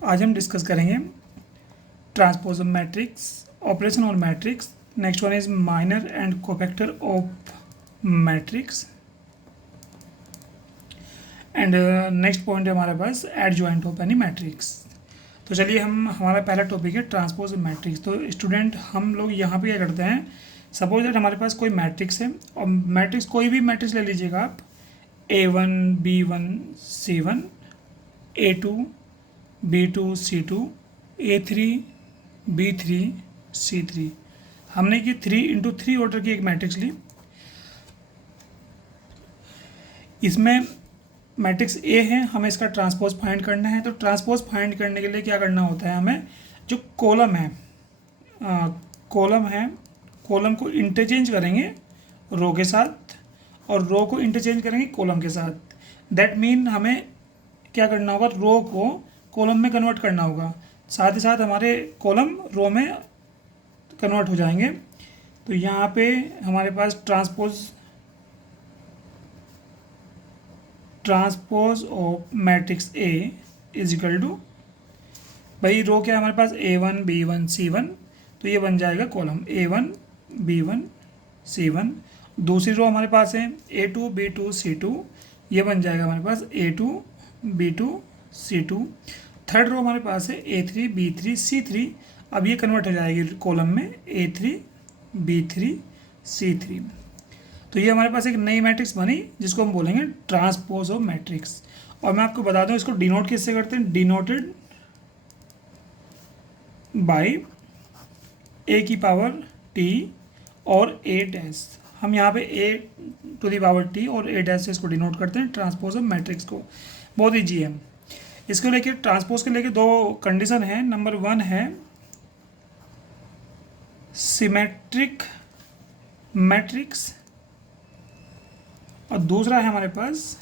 आज हम डिस्कस करेंगे transpose of matrix, operation on matrix. Next one is minor and cofactor of matrix and next point है हमारे पास adjoint of any matrix. तो चलिए हम हमारा पहला टॉपिक है ट्रांसपोज ऑफ मैट्रिक्स। तो स्टूडेंट हम लोग यहाँ पे क्या करते हैं, सपोज दैट हमारे पास कोई मैट्रिक्स है और मैट्रिक्स कोई भी मैट्रिक्स ले लीजिएगा आप, A1 B1 C1, A2 B2 C2, A3 B3 C3। हमने की 3 × 3 ऑर्डर की एक मैट्रिक्स ली। इसमें मैट्रिक्स ए है, हमें इसका ट्रांसपोज फाइंड करना है। तो ट्रांसपोज फाइंड करने के लिए क्या करना होता है, हमें जो कॉलम है कॉलम को इंटरचेंज करेंगे रो के साथ और रो को इंटरचेंज करेंगे कॉलम के साथ। दैट मीन हमें क्या करना होगा, रो को कॉलम में कन्वर्ट करना होगा, साथ ही साथ हमारे कॉलम रो में कन्वर्ट हो जाएंगे। तो यहाँ पे हमारे पास transpose of matrix A is equal to, भाई रो क्या है हमारे पास, A1 B1 C1, तो ये बन जाएगा कॉलम A1 B1 C1। दूसरी रो हमारे पास है A2 B2 C2, ये बन जाएगा हमारे पास A2 B2 C2। Third row हमारे पास है A3 B3 C3, अब ये कन्वर्ट हो जाएगी कॉलम में A3 B3 C3। तो ये हमारे पास एक नई मैट्रिक्स बनी जिसको हम बोलेंगे ट्रांसपोज ऑफ मैट्रिक्स। और मैं आपको बता दूं इसको डिनोट किससे करते हैं, डिनोटेड बाय a की पावर t और a डैश। हम यहाँ पे a to the power t और a डैश से इसको डिनोट करते हैं ट्रांसपोज ऑफ मैट्रिक्स को। बहुत ईजी है। इसको लेके ट्रांसपोज के लेके दो कंडीशन है। नंबर 1 है सिमेट्रिक मैट्रिक्स और दूसरा है हमारे पास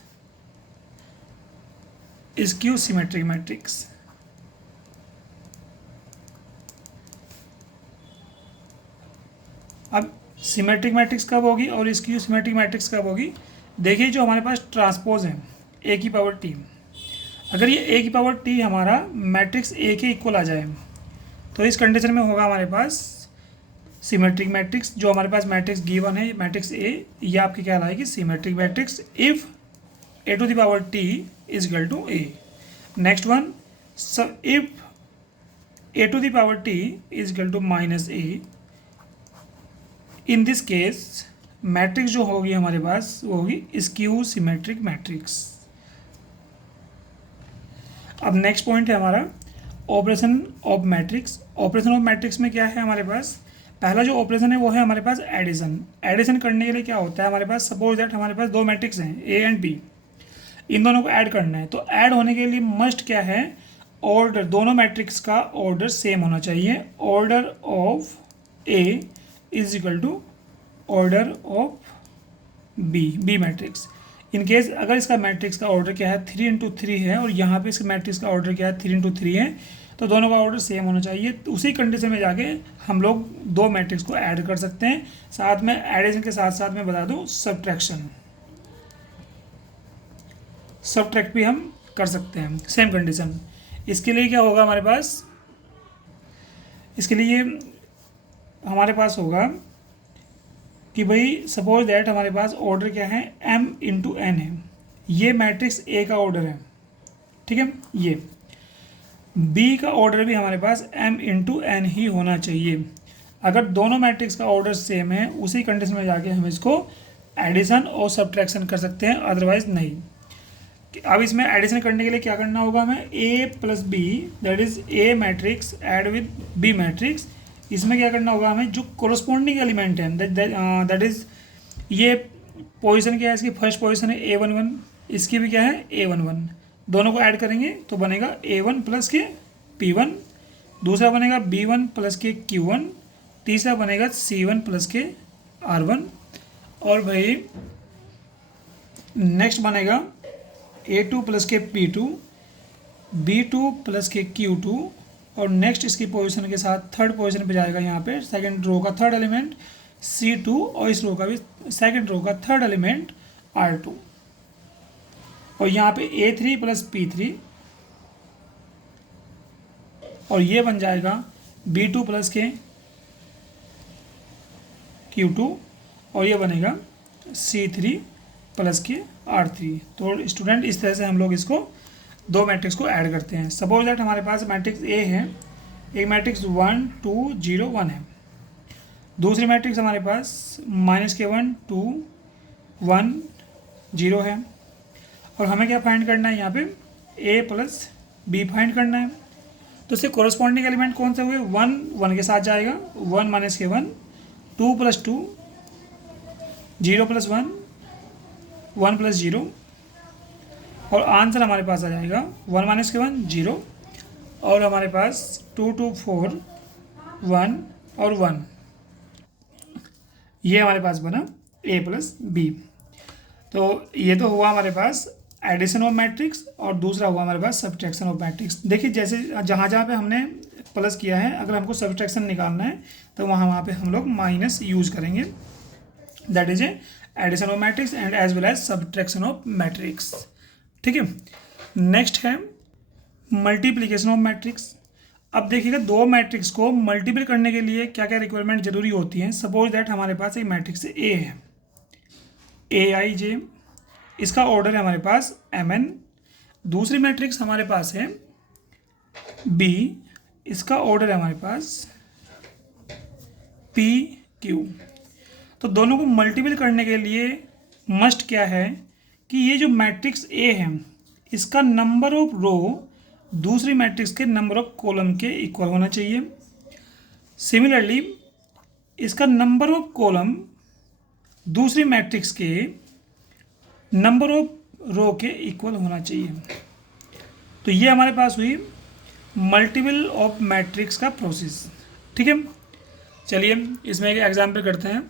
स्क्यू सिमेट्रिक मैट्रिक्स। अब सिमेट्रिक मैट्रिक्स कब होगी और स्क्यू सिमेट्रिक मैट्रिक्स कब होगी। देखिए जो हमारे पास ट्रांसपोज है a की पावर t, अगर ये a की पावर t हमारा मैट्रिक्स a के इक्वल आ जाए तो इस कंडीशन में होगा हमारे पास सिमेट्रिक मैट्रिक्स। जो हमारे पास मैट्रिक्स गिवन है मैट्रिक्स a, ये आपकी क्या लाएगी, symmetric matrix if a to the power t is equal to a। Next one, if a to the power t is equal to minus a, in this case matrix जो होगी हमारे पास वो होगी स्क्यू सिमेट्रिक मैट्रिक्स। अब next point है हमारा operation of matrix. Operation of matrix में क्या है हमारे पास, पहला जो ऑपरेशन है वो है हमारे पास एडिशन। एडिशन करने के लिए क्या होता है हमारे पास, सपोज दैट हमारे पास दो मैट्रिक्स हैं ए एंड बी, इन दोनों को ऐड करना है। तो ऐड होने के लिए मस्ट क्या है, ऑर्डर, दोनों मैट्रिक्स का ऑर्डर सेम होना चाहिए। Order of A is equal to order of B matrix. In case अगर इसका मैट्रिक्स का ऑर्डर क्या है 3 × 3 है और यहाँ पे इसका मैट्रिक्स का ऑर्डर क्या है 3 × 3 है, तो दोनों का ऑर्डर सेम होना चाहिए। तो उसी कंडीशन में जाके हम लोग दो मैट्रिक्स को ऐड कर सकते हैं। साथ में एडिशन के साथ साथ मैं बता दूं सब्ट्रैक्ट भी हम कर सकते हैं सेम कंडीशन। इसके लिए क्या होगा हमारे पास, इसके लिए हमारे पास होगा कि भाई सपोज दैट हमारे पास ऑर्डर क्या है m × n है, ये मैट्रिक्स A का ऑर्डर है, ठीक है। ये B का ऑर्डर भी हमारे पास m × n ही होना चाहिए। अगर दोनों मैट्रिक्स का ऑर्डर सेम है उसी कंडीशन में जाके हम इसको एडिशन और सब्ट्रैक्शन कर सकते हैं, अदरवाइज नहीं। अब इसमें एडिशन करने के लिए क्या करना होगा हमें, a + b that is A matrix add with B matrix. इसमें क्या करना होगा हमें, जो कोरस्पॉन्डिंग एलिमेंट है दैट इज, ये पोजीशन क्या है इसकी, फर्स्ट पोजीशन है A11, इसकी भी क्या है A11, दोनों को ऐड करेंगे तो बनेगा A1 + के P1, दूसरा बनेगा B1 + के Q1, तीसरा बनेगा C1 + के R1, और भाई नेक्स्ट बनेगा A2 + के P2, B2 + के Q2, और नेक्स्ट इसकी पोजीशन के साथ थर्ड पोजीशन पे जाएगा यहाँ पे सेकंड रो का थर्ड एलिमेंट C2 और इस रो का भी सेकंड रो का थर्ड एलिमेंट R2। और यहाँ पे A3 + P3 और ये बन जाएगा B2 प्लस के Q2 और ये बनेगा C3 प्लस के R3। तो स्टूडेंट इस तरह से हम लोग इसको दो मैट्रिक्स को ऐड करते हैं। सपोज दैट हमारे पास मैट्रिक्स ए है, एक मैट्रिक्स 1 2 0 1 है, दूसरी मैट्रिक्स हमारे पास -k1 2 1 0 है, और हमें क्या फाइंड करना है यहाँ पे a प्लस बी फाइंड करना है। तो इससे कोरस्पॉन्डिंग एलिमेंट कौन से हुए, 1 1 के साथ जाएगा, 1 -k1 2 + 2 0 + 1 1 + 0, और आंसर हमारे पास आ जाएगा 1 -k1 0, और हमारे पास 2 2 4 1 और 1, ये हमारे पास बना a प्लस बी। तो ये तो हुआ हमारे पास एडिशन ऑफ मैट्रिक्स, और दूसरा हुआ हमारे पास सब्ट्रैक्शन ऑफ मैट्रिक्स। देखिए जैसे जहाँ जहाँ पे हमने प्लस किया है, अगर हमको सब्ट्रैक्शन निकालना है तो वहाँ पे हम लोग माइनस यूज करेंगे, that is a addition of matrix and as well as subtraction of matrix. ठीक है, नेक्स्ट है मल्टीप्लिकेशन ऑफ मैट्रिक्स। अब देखिएगा दो मैट्रिक्स को मल्टीपल करने के लिए क्या क्या रिक्वायरमेंट जरूरी होती है। सपोज दैट हमारे पास एक मैट्रिक्स ए है, AIJ, इसका ऑर्डर है हमारे पास MN। दूसरी मैट्रिक्स हमारे पास है B, इसका ऑर्डर है हमारे पास PQ। तो दोनों को मल्टीपल करने के लिए मस्ट क्या है कि ये जो मैट्रिक्स A है इसका नंबर ऑफ रो दूसरी मैट्रिक्स के नंबर ऑफ कॉलम के इक्वल होना चाहिए। सिमिलरली इसका नंबर ऑफ कॉलम दूसरी मैट्रिक्स के नंबर ऑफ रो के इक्वल होना चाहिए। तो ये हमारे पास हुई मल्टीपल ऑफ मैट्रिक्स का प्रोसेस। ठीक है, चलिए इसमें एक एग्जांपल करते हैं।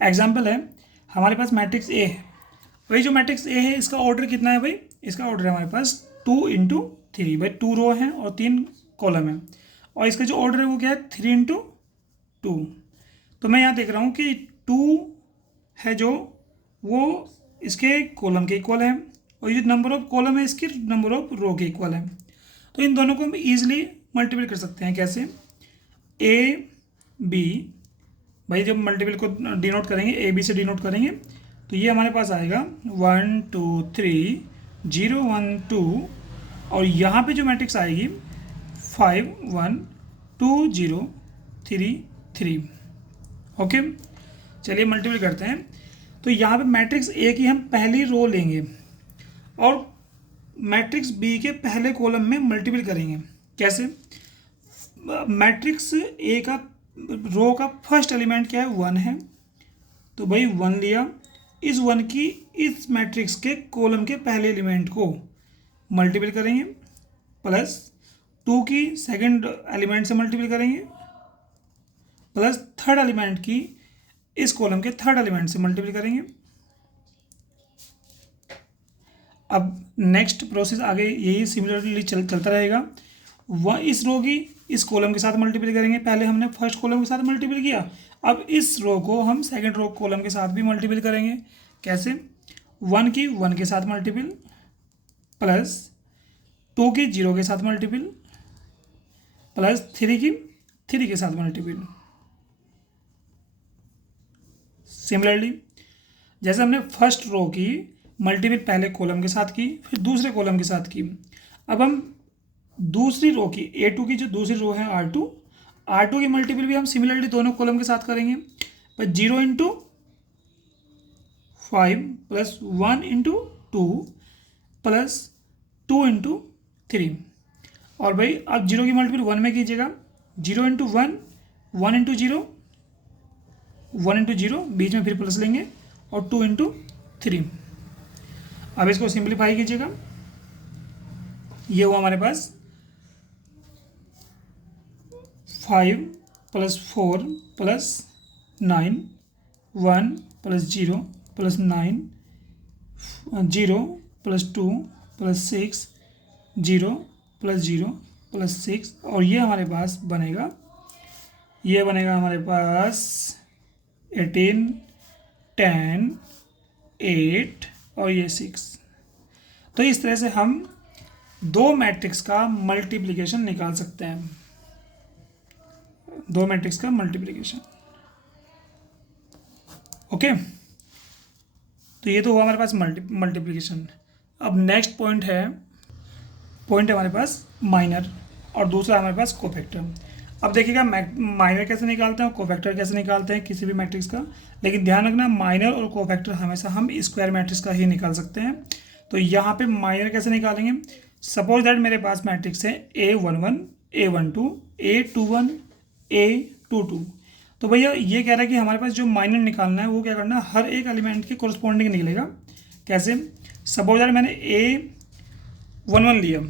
एग्जांपल है हमारे पास मैट्रिक्स ए है, वही जो मैट्रिक्स ए है इसका ऑर्डर कितना है भाई, इसका ऑर्डर है हमारे पास 2 × 3, भाई 2 रो हैं और 3 कॉलम है, और इसका जो ऑर्डर है वो क्या है 3 × 2। तो मैं यहाँ देख रहा हूँ कि 2 है जो वो इसके कॉलम के इक्वल है, और ये जो नंबर ऑफ कॉलम है इसके नंबर ऑफ रो के इक्वल है। तो इन दोनों को हम ईजिली मल्टीपल कर सकते हैं। कैसे, AB, भाई जब मल्टीपल को डिनोट करेंगे AB से डिनोट करेंगे तो ये हमारे पास आएगा 1 2 3 0 1 2, और यहाँ पे जो मैट्रिक्स आएगी 5 1 2 0 3 3। ओके, चलिए मल्टीपल करते हैं। तो यहाँ पे मैट्रिक्स ए की हम पहली रो लेंगे और मैट्रिक्स बी के पहले कॉलम में मल्टीपल करेंगे। कैसे, मैट्रिक्स ए का रो का फर्स्ट एलिमेंट क्या है 1 है, तो भाई 1 लिया, इस 1 की इस मैट्रिक्स के कॉलम के पहले एलिमेंट को मल्टीपल करेंगे, प्लस 2 की सेकंड एलिमेंट से मल्टीपल करेंगे, प्लस थर्ड एलिमेंट की इस कॉलम के थर्ड एलिमेंट से मल्टीपल करेंगे। अब नेक्स्ट प्रोसेस आगे यही सिमिलरली चलता रहेगा। वह इस रो की इस कॉलम के साथ मल्टीपल करेंगे, पहले हमने फर्स्ट कॉलम के साथ मल्टीपल किया, अब इस रो को हम सेकंड रो कॉलम के साथ भी मल्टीपल करेंगे। कैसे, 1 की 1 के साथ मल्टीपल, प्लस 2 की 0 के साथ मल्टीपल, प्लस 3 की 3 के साथ मल्टीपल। सिमिलरली जैसे हमने फर्स्ट रो की मल्टीपल पहले कॉलम के साथ की, फिर दूसरे कॉलम के साथ की, अब हम दूसरी रो की A2 की जो दूसरी रो है R2 की मल्टीपल भी हम सिमिलरली दोनों कॉलम के साथ करेंगे। पर 0 × 5 प्लस 1 × 2 प्लस 2 × 3, और भाई अब 0 की मल्टीपल 1 में कीजिएगा, 0 × 1 1 × 0 1 × 0, बीच में फिर प्लस लेंगे, और 2 × 3। अब इसको सिंप्लीफाई कीजिएगा, ये हुआ हमारे पास 5 + 4 + 9 1 + 0 + 9 0 + 2 + 6 0 + 0 + 6, और ये हमारे पास बनेगा, ये बनेगा हमारे पास 18 10 8 और ये 6। तो इस तरह से हम दो मैट्रिक्स का मल्टीप्लिकेशन निकाल सकते हैं, दो मैट्रिक्स का मल्टीप्लिकेशन। ओके, तो ये तो हुआ हमारे पास मल्टीप्लिकेशन। अब नेक्स्ट पॉइंट है हमारे पास माइनर, और दूसरा हमारे पास कोफैक्टर। अब देखिएगा माइनर कैसे निकालते हैं और कोफैक्टर कैसे निकालते हैं किसी भी मैट्रिक्स का, लेकिन ध्यान रखना माइनर और कोफैक्टर हमेशा हम स्क्वायर मैट्रिक्स का ही निकाल सकते हैं। तो यहाँ पे माइनर कैसे निकालेंगे, सपोज दैट मेरे पास मैट्रिक्स है A11 A12 A21 A22। तो भैया ये कह रहा है कि हमारे पास जो माइनर निकालना है वो क्या करना है, हर एक एलिमेंट के कोरस्पॉन्डिंग निकलेगा। कैसे, सपोज दैट मैंने A11 लिया,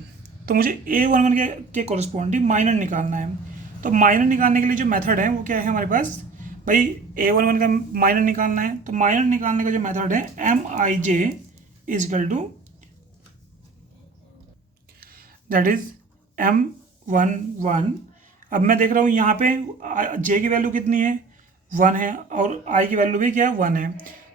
तो मुझे A11 के कोरस्पॉन्डिंग माइनर निकालना है। तो माइनर निकालने के लिए जो मेथड है वो क्या है हमारे पास, भाई A11 का माइनर निकालना है, तो माइनर निकालने का जो मेथड है MIJ is equal to that is M11। अब मैं देख रहा हूँ यहाँ पे J की वैल्यू कितनी है, 1 है, और I की वैल्यू भी क्या है, 1 है।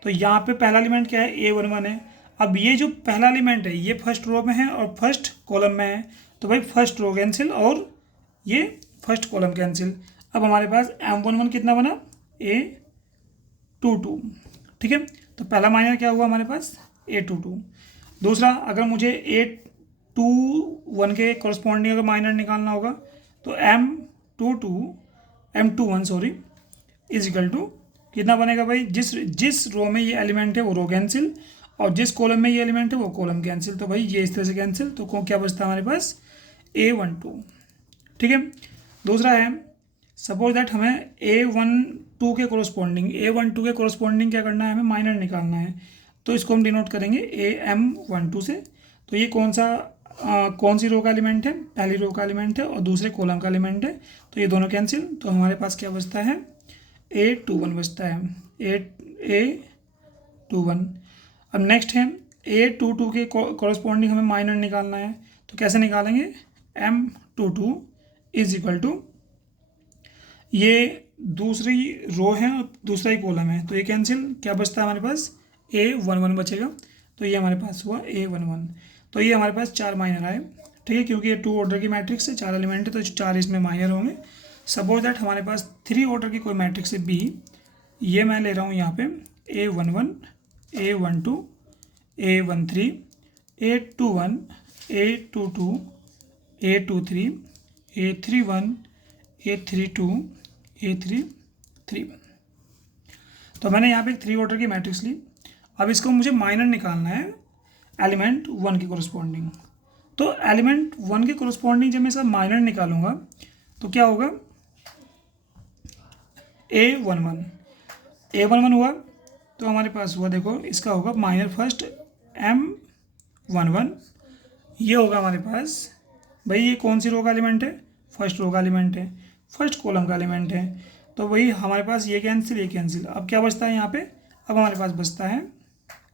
तो यहाँ पे पहला एलिमेंट क्या है, A11 है। अब ये जो पहला एलिमेंट है ये फर्स्ट रो में है और फर्स्ट कॉलम में है, तो भाई फर्स्ट रो कैंसिल और ये फर्स्ट कॉलम कैंसिल। अब हमारे पास M11 कितना बना, A22। ठीक है, तो पहला माइनर क्या हुआ हमारे पास, A22। दूसरा, अगर मुझे A21 के कॉरस्पॉन्डिंग अगर माइनर निकालना होगा तो M21 सॉरी इजिकल टू कितना बनेगा भाई, जिस रो में ये एलिमेंट है वो रो कैंसिल, और जिस कॉलम में ये एलिमेंट है वो कॉलम कैंसिल। तो भाई ये इस तरह से कैंसिल, तो क्या बचता है हमारे पास, A12। ठीक है, दूसरा है सपोज दैट हमें A12 के कोरस्पॉन्डिंग क्या करना है, हमें माइनर निकालना है। तो इसको हम डिनोट करेंगे AM12 से। तो ये कौन सी रो का एलिमेंट है, पहली रो का एलिमेंट है और दूसरे कॉलम का एलिमेंट है, तो ये दोनों कैंसिल। तो हमारे पास क्या बचता है, A21 बचता है, A21। अब नेक्स्ट है A22 के कॉरस्पॉन्डिंग हमें माइनर निकालना है, तो कैसे निकालेंगे, M22 इज इक्वल टू, ये दूसरी रो है और दूसरा ही कॉलम है, तो ये कैंसिल, क्या बचता है हमारे पास, A11 बचेगा। तो ये हमारे पास हुआ A11। तो ये हमारे पास 4 माइनर आए। ठीक है, क्योंकि ये 2 ऑर्डर की मैट्रिक्स है, 4 एलिमेंट है, तो 4 इसमें माइनर होंगे। सपोज दैट हमारे पास 3 ऑर्डर की कोई मैट्रिक्स है B, ये मैं ले रहा हूँ यहाँ पे A11 A12 A13 A21 A22 A23 A31 A32 A331। तो मैंने यहाँ पे एक 3 ऑर्डर की मैट्रिक्स ली। अब इसको मुझे माइनर निकालना है एलिमेंट 1 के कोरस्पॉन्डिंग। तो एलिमेंट 1 के कोरस्पॉन्डिंग जब मैं इसका माइनर निकालूंगा तो क्या होगा, A11 हुआ, तो हमारे पास हुआ, देखो इसका होगा माइनर फर्स्ट M11। ये होगा हमारे पास, भाई ये कौन सी रो का एलिमेंट है, फर्स्ट रो का एलिमेंट है, फर्स्ट कॉलम का एलिमेंट है। तो वही हमारे पास ये कैंसिल। अब क्या बचता है यहाँ पे, अब हमारे पास बचता है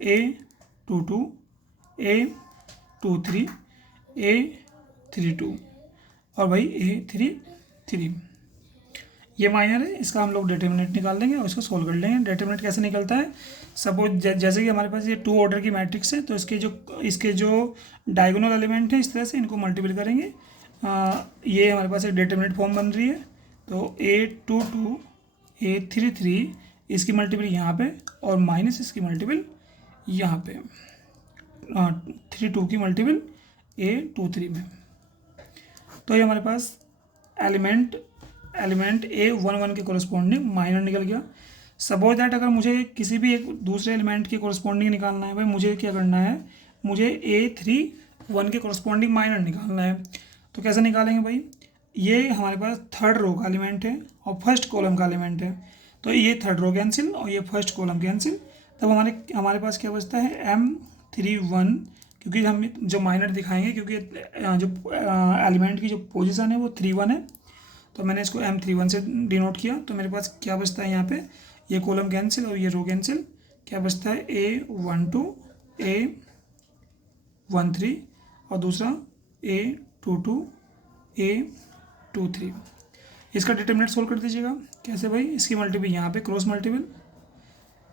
A22 A23 A32 और भाई A33। ये माइनर है, इसका हम लोग डिटरमिनेंट निकाल लेंगे और इसको सोल्व कर लेंगे। डिटरमिनेंट कैसे निकलता है, सपोज जैसे कि हमारे पास ये 2 ऑर्डर की मैट्रिक्स है, तो इसके जो डायगोनल एलिमेंट है इस तरह से इनको मल्टीपल करेंगे। ये हमारे पास एक डिटरमिनेंट फॉर्म बन रही है। तो A22 A33 इसकी मल्टीपल यहाँ पे और माइनस इसकी मल्टीपल यहाँ पे, 32 की मल्टीपल A23 में। तो ये हमारे पास एलिमेंट A11 के कोरस्पॉन्डिंग माइनर निकल गया। सपोज दैट अगर मुझे किसी भी एक दूसरे एलिमेंट के कोरस्पॉन्डिंग निकालना है, भाई मुझे क्या करना है, मुझे A31 के कोरस्पॉन्डिंग माइनर निकालना है। तो कैसे निकालेंगे भाई, ये हमारे पास थर्ड रो का एलिमेंट है और फर्स्ट कॉलम का एलिमेंट है, तो ये थर्ड रो कैंसिल और ये फर्स्ट कॉलम कैंसिल। तब हमारे पास क्या बचता है, M31, क्योंकि हम जो माइनर दिखाएंगे, क्योंकि जो एलिमेंट की जो पोजीशन है वो 31 है, तो मैंने इसको M31 से डिनोट किया। तो मेरे पास क्या बचता है, यहाँ पे ये कॉलम कैंसिल और ये रो कैंसिल, क्या बचता है A12 A13 और दूसरा A22 A23। इसका डिटरमिनेंट सोल्व कर दीजिएगा। कैसे भाई, इसकी मल्टीपल यहाँ पे cross multiple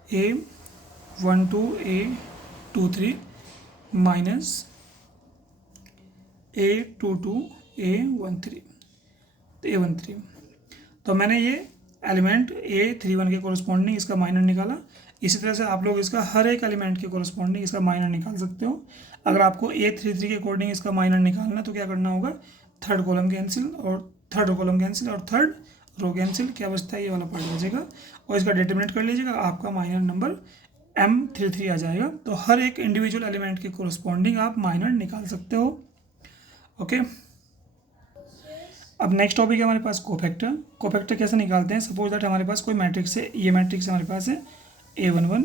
A12 A23 minus A22 A13 A13। तो मैंने ये एलिमेंट A31 के कोरस्पॉन्डिंग इसका माइनर निकाला। इसी तरह से आप लोग इसका हर एक एलिमेंट के कोरस्पॉन्डिंग इसका माइनर निकाल सकते हो। अगर आपको A33 के अकॉर्डिंग इसका माइनर निकालना है तो क्या करना होगा, थर्ड कॉलम कैंसिल और थर्ड रो कैंसिल, क्या बचता है ये वाला पार्ट बचेगा और इसका डिटरमिनेट कर लीजिएगा, आपका माइनर नंबर M33 आ जाएगा। तो हर एक इंडिविजुअल एलिमेंट के कोरस्पॉन्डिंग आप माइनर निकाल सकते हो। ओके, अब नेक्स्ट टॉपिक है हमारे पास कोफैक्टर। कोफैक्टर कैसे निकालते हैं, सपोज दैट हमारे पास कोई मैट्रिक्स है, ये मैट्रिक्स हमारे पास है A11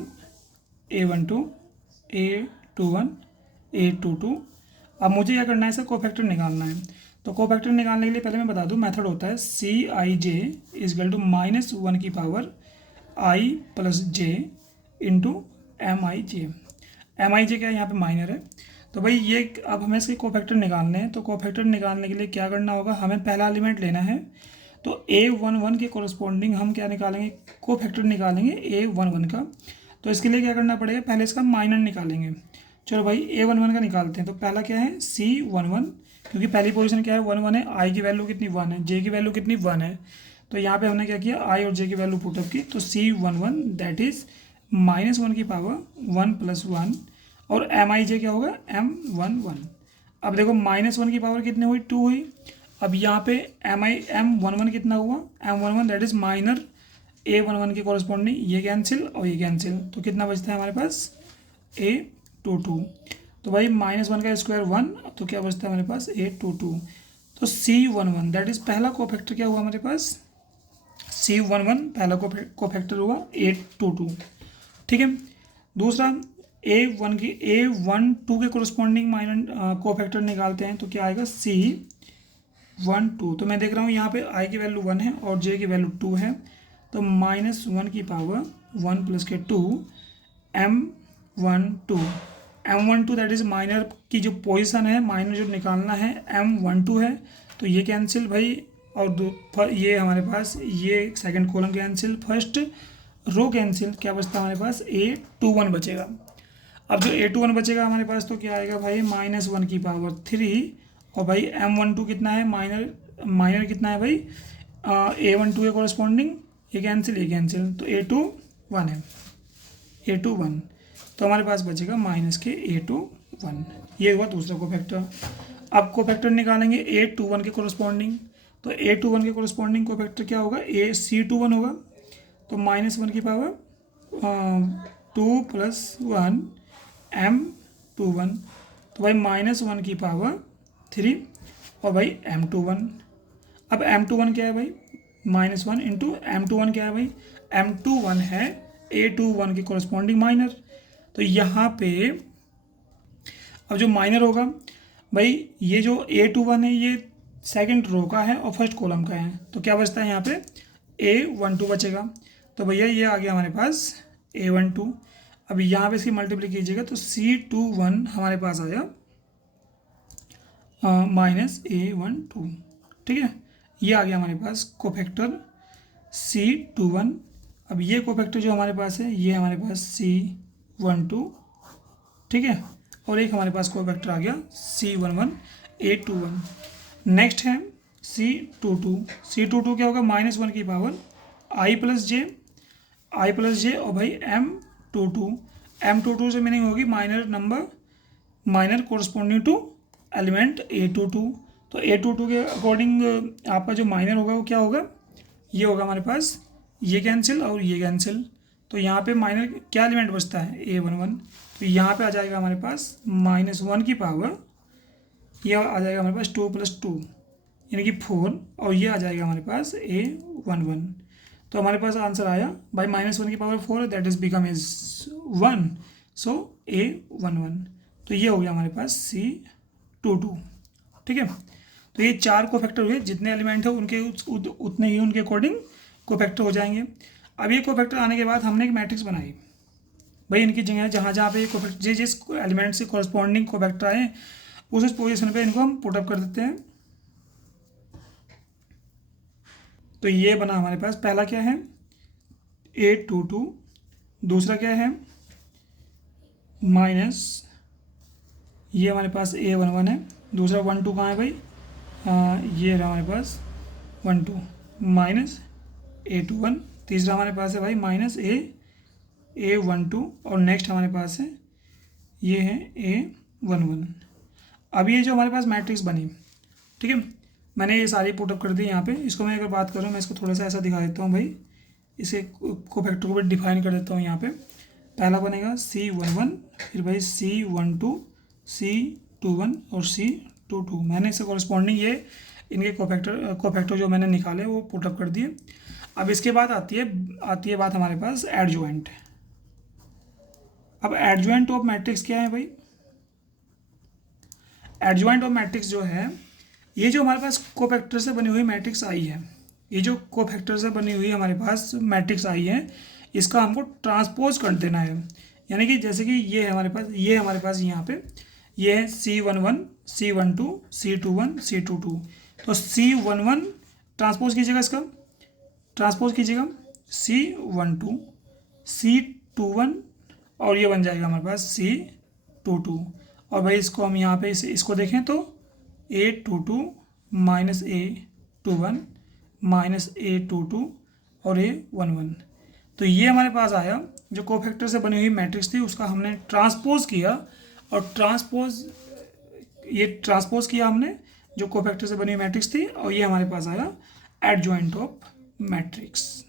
A12 A21 A22। अब मुझे क्या करना है, इसका कोफैक्टर निकालना है। तो कोफैक्टर निकालने के लिए पहले मैं बता दूं मेथड होता है CIJ इजकल टू -1 की power I plus J into MIJ। MIJ क्या है, यहाँ पे माइनर है। तो भाई ये अब हमें इसके कोफैक्टर निकालने हैं। तो कोफैक्टर निकालने के लिए क्या करना होगा, हमें पहला एलिमेंट लेना है। तो A11 के कोरस्पॉन्डिंग हम क्या निकालेंगे, कोफैक्टर निकालेंगे A11 का। तो इसके लिए क्या करना पड़ेगा, पहले इसका माइनर निकालेंगे। चलो भाई A11 का निकालते हैं। तो पहला क्या है C11, क्योंकि पहली पोजीशन क्या है 1 1 है, I की वैल्यू कितनी 1 है, J की वैल्यू कितनी 1 है। तो यहाँ पे हमने क्या किया, I और J की वैल्यू पुटअप की। तो C11 दैट इज -1 की पावर 1 प्लस 1 और MIJ क्या होगा M11। अब देखो -1 की पावर कितनी हुई, 2 हुई। अब यहाँ पे M11 कितना हुआ, M11 that is minor A11 के कॉरस्पॉन्डिंग, ये कैंसिल और ये कैंसिल। तो कितना बचता है हमारे पास A22। तो भाई -1 का स्क्वायर 1, तो क्या बचता है हमारे पास A22। तो C11 दैट इज पहला कोफैक्टर क्या हुआ हमारे पास, C11 पहला कोफैक्टर हुआ A22। ठीक है, दूसरा A12 के कोरस्पॉन्डिंग माइनर कोफैक्टर निकालते हैं। तो क्या आएगा C12। तो मैं देख रहा हूँ यहाँ पे I की वैल्यू 1 है और J की वैल्यू 2 है। तो -1 की पावर 1 प्लस के 2 M12 दैट इज माइनर की जो पोजीशन है, माइनर जो निकालना है M12 है। तो ये कैंसिल भाई, और ये हमारे पास ये second column cancel, first row cancel, क्या बचता है हमारे पास A21 बचेगा। अब जो A21 बचेगा हमारे पास तो क्या आएगा भाई -1 की पावर 3 और भाई M12 कितना है, माइनर कितना है भाई A12 के कॉरस्पॉन्डिंग, ये कैंसिल तो A21 है A21। तो हमारे पास बचेगा माइनस के A21। ये हुआ दूसरा कोफैक्टर। अब कोफैक्टर निकालेंगे A21 के कोरस्पॉन्डिंग। तो A21 के कोरस्पॉन्डिंग कोफैक्टर क्या होगा, C21 होगा। तो -1 की पावर 2 प्लस 1 M21। तो भाई -1 की पावर 3 और भाई M21। अब M21 क्या है भाई, -1 इंटू M21 क्या है भाई, M21 है A21 के कोरस्पॉन्डिंग माइनर। तो यहाँ पे अब जो माइनर होगा भाई, ये जो A21 है ये सेकंड रो का है और फर्स्ट कॉलम का है। तो क्या बचता है यहाँ पे A12 बचेगा। तो भैया ये आ गया हमारे पास A12। अब यहाँ पे इसकी मल्टीप्लाई कीजिएगा तो C21 हमारे पास आया -A12। ठीक है, ये आ गया हमारे पास कोफैक्टर C21। अब ये कोफैक्टर जो हमारे पास है ये हमारे पास C12। ठीक है, और एक हमारे पास कोफैक्टर आ गया C11 A21। नेक्स्ट है C22 क्या होगा, -1 की पावर I प्लस जे और भाई M22 से मीनिंग होगी minor corresponding to element A22। तो A22 के अकॉर्डिंग आपका जो माइनर होगा वो क्या होगा, ये होगा हमारे पास ये कैंसिल और ये कैंसिल। तो यहाँ पे माइनर क्या एलिमेंट बचता है A11। तो यहाँ पे आ जाएगा हमारे पास -1 की पावर, ये आ जाएगा हमारे पास 2 प्लस 2 यानी कि 4 और ये आ जाएगा हमारे पास A11। तो हमारे पास आंसर आया बाई -1 की power 4 that is become is 1, so A11। तो ये हो गया हमारे पास C22। ठीक है, तो ये 4 कोफैक्टर हुए, जितने एलिमेंट है उनके उतने ही उनके अकॉर्डिंग कोफैक्टर हो जाएंगे। अब ये कोफैक्टर आने के बाद हमने एक मैट्रिक्स बनाई भाई, इनकी जगह जहाँ जहाँ पे कोफैक्टर जिस एलिमेंट से कॉरस्पॉन्डिंग कोफैक्टर आए उस पोजीशन पे इनको हम पुटअप कर देते हैं। तो ये बना हमारे पास, पहला क्या है A22, दूसरा क्या है माइनस ये हमारे पास A11 है दूसरा 1 2 कहाँ है भाई, ये रहा हमारे पास 1 2 माइनस A21। तीसरा हमारे पास है भाई माइनस A12 और नेक्स्ट हमारे पास है ये है A11। अब ये जो हमारे पास मैट्रिक्स बनी, ठीक है, मैंने ये सारी पुटअप कर दी यहाँ पे। इसको मैं अगर बात करूँ, मैं इसको थोड़ा सा ऐसा दिखा देता हूँ भाई, इसे कोफैक्टर को भी डिफाइन कर देता हूँ यहाँ पे। पहला बनेगा C11, फिर भाई C12, C21 और C22। मैंने इससे कॉरस्पॉन्डिंग ये इनके कोफैक्टर जो मैंने निकाले वो पुटअप कर दिए। अब इसके बाद आती है बात हमारे पास एडजॉइंट। अब एडजॉइंट ऑफ मैट्रिक्स क्या है भाई, एडजॉइंट ऑफ मैट्रिक्स जो है, ये जो हमारे पास कोफैक्टर से बनी हुई मैट्रिक्स आई है, ये जो कोफैक्टर से बनी हुई हमारे पास मैट्रिक्स आई है, इसका हमको ट्रांसपोज कर देना है। यानी कि जैसे कि ये हमारे पास यहाँ पे ये है C11, C12, C21, C22। तो C11 ट्रांसपोज कीजिएगा, इसका ट्रांसपोज कीजिएगा C12, C21 और ये बन जाएगा हमारे पास C22। और भाई इसको हम यहाँ पे इसको देखें तो A22 minus A21 minus A22 और A11। तो ये हमारे पास आया, जो कोफैक्टर से बनी हुई मैट्रिक्स थी उसका हमने ट्रांसपोज किया, और ट्रांसपोज किया हमने जो कोफैक्टर से बनी हुई मैट्रिक्स थी, और ये हमारे पास आया एडजॉइंट ऑफ मैट्रिक्स।